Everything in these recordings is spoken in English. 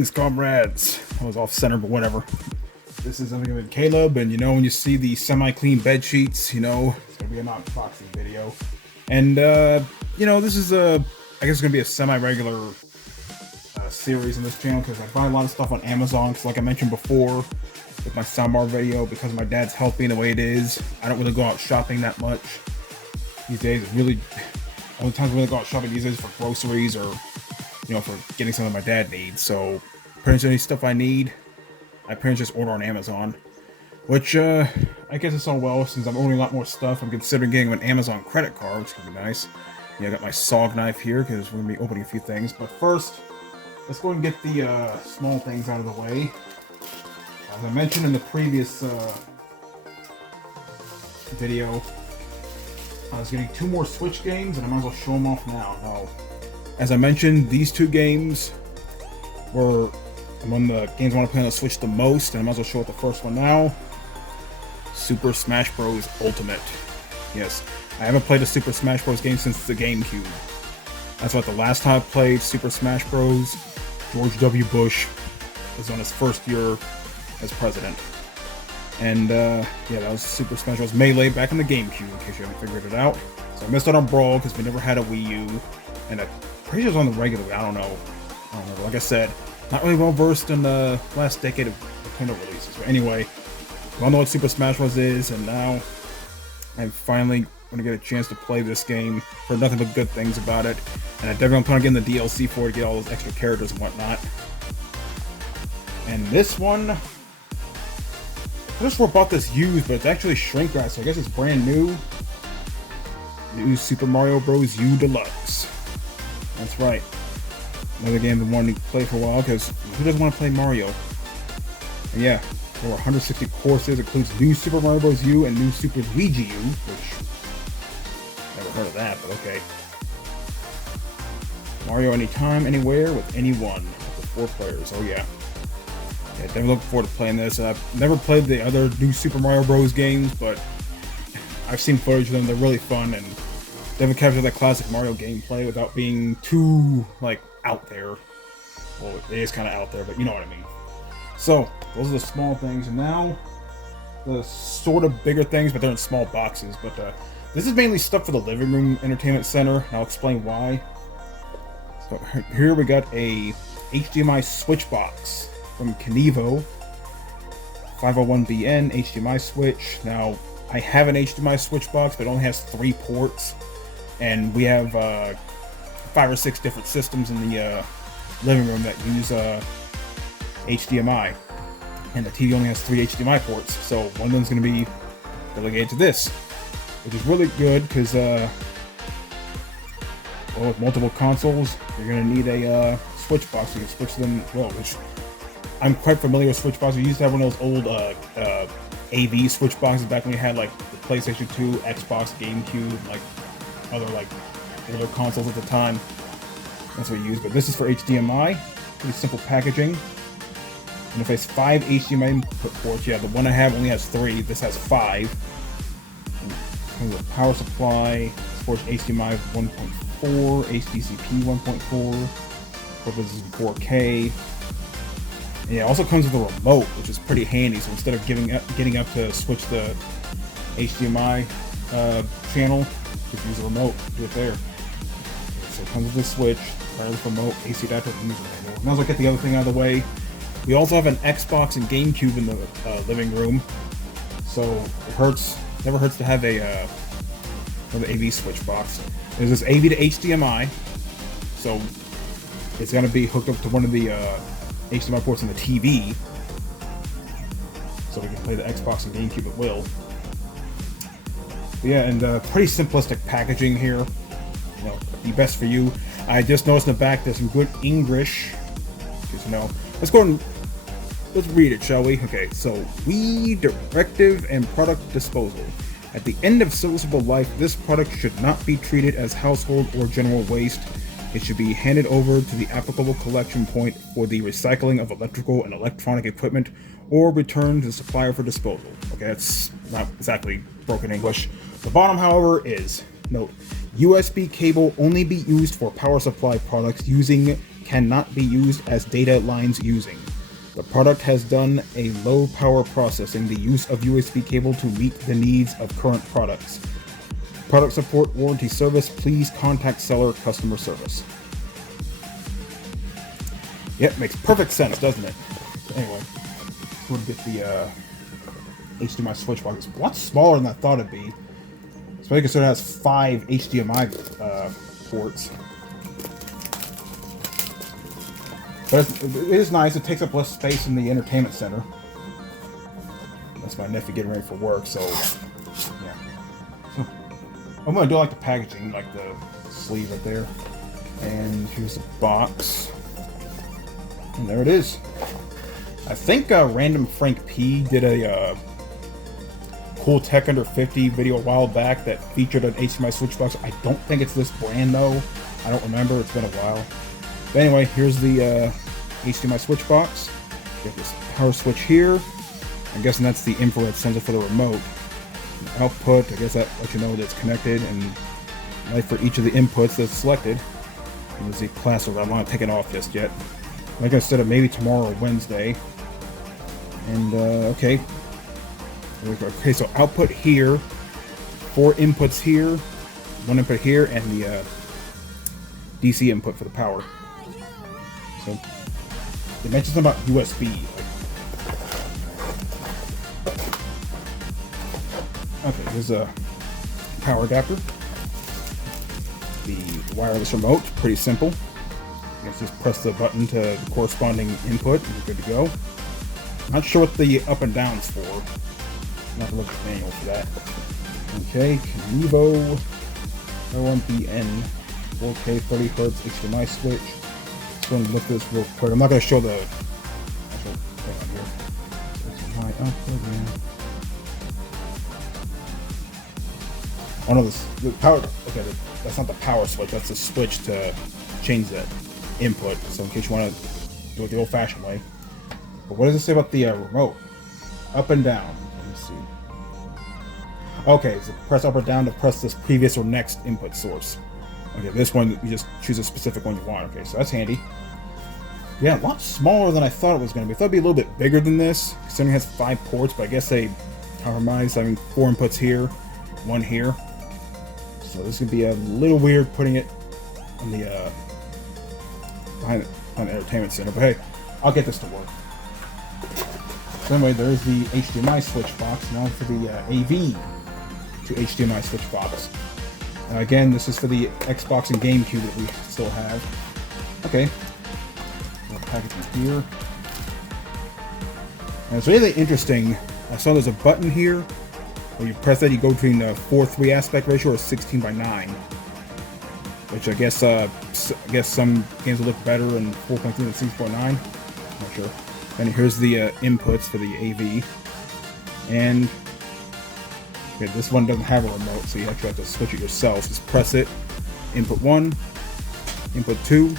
Greetings, comrades. I was off center, but whatever. This is nothing but Caleb, and you know, when you see the semi-clean bed sheets, you know it's gonna be an unboxing video. And you know, this is I guess it's gonna be a semi-regular series on this channel because I buy a lot of stuff on Amazon. Cause like I mentioned before, with my soundbar video, because of my dad's health being the way it is, I don't really go out shopping that much these days. It's really only times I really go out shopping these days for groceries or, you know, for getting something my dad needs. So pretty much any stuff I need, I pretty much just order on Amazon, which I guess it's all well since I'm ordering a lot more stuff. I'm considering getting an Amazon credit card, which could be nice. Yeah, I got my SOG knife here because we're gonna be opening a few things. But first, let's go and get the small things out of the way. As I mentioned in the previous video, I was getting 2 more Switch games, and I might as well show them off now. Now, as I mentioned, these 2 games were one of the games I want to play on the Switch the most, and I might as well show it the first one now. Super Smash Bros. Ultimate. Yes, I haven't played a Super Smash Bros. Game since the GameCube. That's what the last time I played Super Smash Bros. George W. Bush was on his first year as president. And yeah, that was Super Smash Bros. Melee back in the GameCube, in case you haven't figured it out. So I missed out on Brawl because we never had a Wii U, and I'm pretty sure it was on the regular. I don't know. Like I said, not really well versed in the last decade of Nintendo releases. But anyway, we all know what Super Smash Bros. Is, and now I'm finally going to get a chance to play this game. Heard nothing but good things about it, and I definitely plan on getting the DLC for it to get all those extra characters and whatnot. And this one, I just bought this used, but it's actually shrink wrapped, so I guess it's brand new. New Super Mario Bros. U Deluxe. That's right. Another game I've been wanting to play for a while, because who doesn't want to play Mario? And yeah, there were 160 courses, includes new Super Mario Bros. U and new Super Luigi U, which never heard of that, but okay. Mario anytime, anywhere, with anyone, up to 4 players. Oh yeah. Yeah, definitely looking forward to playing this. I've never played the other new Super Mario Bros. Games, but I've seen footage of them. They're really fun, and they haven't captured that classic Mario gameplay without being too, like, out there. Well, it is kind of out there, but you know what I mean. So, those are the small things, and now the sort of bigger things, but they're in small boxes. But this is mainly stuff for the living room entertainment center, and I'll explain why. So here we got a HDMI switch box from Kenevo, 501BN HDMI switch. Now, I have an HDMI switch box, but it only has 3 ports, and we have 5 or 6 different systems in the living room that use HDMI, and the TV only has 3 HDMI ports, so one of them's going to be relegated to this, which is really good because well, with multiple consoles, you're going to need a switch box. You can switch them well, which I'm quite familiar with switch boxes. We used to have one of those old AV switch boxes back when we had like the PlayStation 2, Xbox, GameCube, like other like older consoles at the time. That's what we use. But this is for HDMI. Pretty simple packaging. Interface 5 HDMI input ports. Yeah, the one I have only has 3. This has 5. Comes with power supply. Supports HDMI 1.4, HDCP 1.4. This is 4K. And yeah, it also comes with a remote, which is pretty handy. So instead of getting up to switch the HDMI channel, just use a remote. Do it there. So it comes with this switch, wireless remote, AC adapter, and user manual. Now, as I get the other thing out of the way, we also have an Xbox and GameCube in the living room. So it never hurts to have an AV switch box. There's this AV to HDMI, so it's going to be hooked up to one of the HDMI ports in the TV, so we can play the Xbox and GameCube at will. But yeah, and pretty simplistic packaging here. You know, be best for you. I just noticed in the back there's some good English. Because, you know, let's read it, shall we? Okay, so we directive and product disposal. At the end of serviceable life, this product should not be treated as household or general waste. It should be handed over to the applicable collection point for the recycling of electrical and electronic equipment, or returned to the supplier for disposal. Okay, that's not exactly broken English. The bottom, however, is, note, USB cable only be used for power supply products using cannot be used as data lines using. The product has done a low power processing the use of USB cable to meet the needs of current products. Product support, warranty service, please contact seller customer service. Yep, makes perfect sense, doesn't it? So anyway, we'll get the HDMI switch box. It's a lot smaller than I thought it'd be. Especially considering it has 5 HDMI ports. But it is nice. It takes up less space in the entertainment center. That's my nephew getting ready for work, so yeah. I'm gonna do like the packaging, like the sleeve right there. And here's the box. And there it is. I think Random Frank P did a Cool Tech Under 50 video a while back that featured an HDMI switch box. I don't think it's this brand though. I don't remember. It's been a while. But anyway, here's the HDMI switch box. Get this power switch here. I'm guessing that's the infrared sensor for the remote. Output, I guess that lets you know that it's connected, and light for each of the inputs that's selected. And there's the plastic. I don't want to take it off just yet. Like I said, maybe tomorrow or Wednesday. And okay. There we go. Okay, so output here, 4 inputs here, 1 input here, and the DC input for the power. So they mentioned something about USB. Okay, there's a power adapter. The wireless remote, pretty simple. You just press the button to the corresponding input and you're good to go. Not sure what the up and down's for. Not to look at the manual for that. Okay, Evo L1BN 4K 30Hz HDMI switch. Just going to look at this real quick. I'm not going to show the actual thing on here. HDMI output. Yeah. Oh no, the power. Okay, that's not the power switch. That's the switch to change the input. So in case you want to do it the old-fashioned way. But what does it say about the remote? Up and down. Let me see. Okay, so press up or down to press this previous or next input source. Okay, this one you just choose a specific one you want. Okay, so that's handy. Yeah, a lot smaller than I thought it was going to be. I thought it'd be a little bit bigger than this. Considering it has 5 ports, but I guess they compromised. I mean, 4 inputs here, 1 here. So this could be a little weird putting it on the behind on the entertainment center, but hey, I'll get this to work. So anyway, there's the HDMI switch box. Now for the AV to HDMI switch box. Again, this is for the Xbox and GameCube that we still have. Okay, packaging here. And it's really interesting. I saw there's a button here. When you press that, you go between the 4:3 aspect ratio or 16:9, which I guess some games will look better in 4.3 than 6.9. Not sure. And here's the inputs for the AV, and okay, this one doesn't have a remote, so you actually have to switch it yourself. Just press it. Input 1, input 2. You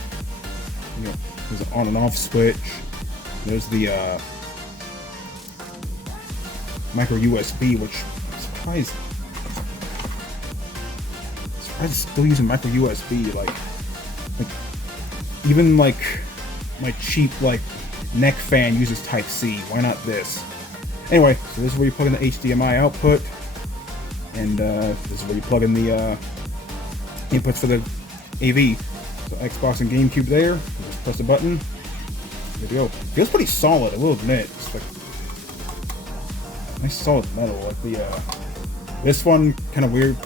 know, there's an on and off switch. There's the micro USB, which I'm surprised it's still using micro USB. Like even like my cheap like neck fan uses Type C. Why not this? Anyway, so this is where you plug in the HDMI output, and this is where you plug in the inputs for the AV. So Xbox and GameCube there. Just press the button. There we go. Feels pretty solid, I will admit. It's like nice solid metal. Like the this one kind of weird.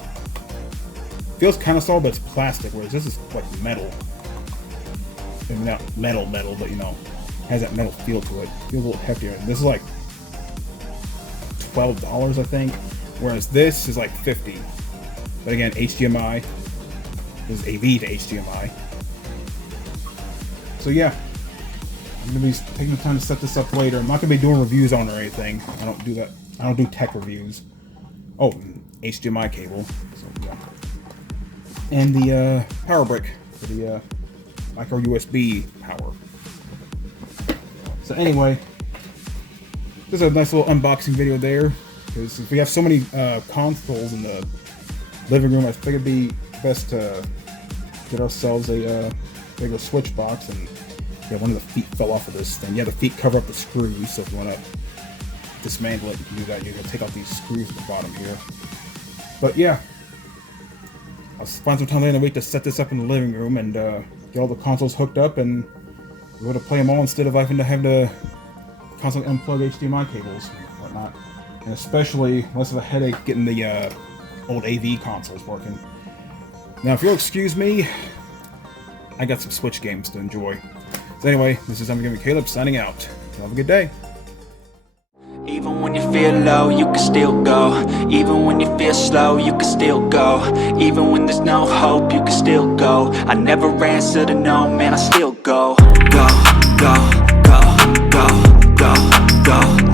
Feels kind of solid, but it's plastic. Whereas this is like metal. And not metal, but you know, has that metal feel to it. Feels a little heftier. And this is like $12, I think. Whereas this is like $50. But again, HDMI. This is AV to HDMI. So yeah, I'm gonna be taking the time to set this up later. I'm not gonna be doing reviews on it or anything. I don't do that. I don't do tech reviews. Oh, HDMI cable. So yeah. And the power brick for the micro USB power. So anyway, this is a nice little unboxing video there. Because if we have so many consoles in the living room, I figured it'd be best to get ourselves a regular switch box, and yeah, one of the feet fell off of this thing. Yeah, the feet cover up the screws, so if you want to dismantle it, you can do that. You're going to take out these screws at the bottom here. But yeah, I'll find some time later in the week to set this up in the living room and get all the consoles hooked up and be able to play them all instead of having to constantly unplug HDMI cables and whatnot. And especially less of a headache getting the old AV consoles working. Now, if you'll excuse me, I got some Switch games to enjoy. So anyway, this is NVMe Caleb signing out. Have a good day. Even when you feel low, you can still go. Even when you feel slow, you can still go. Even when there's no hope, you can still go. I never answer to no, man, I still go. Go, go, go, go, go, go.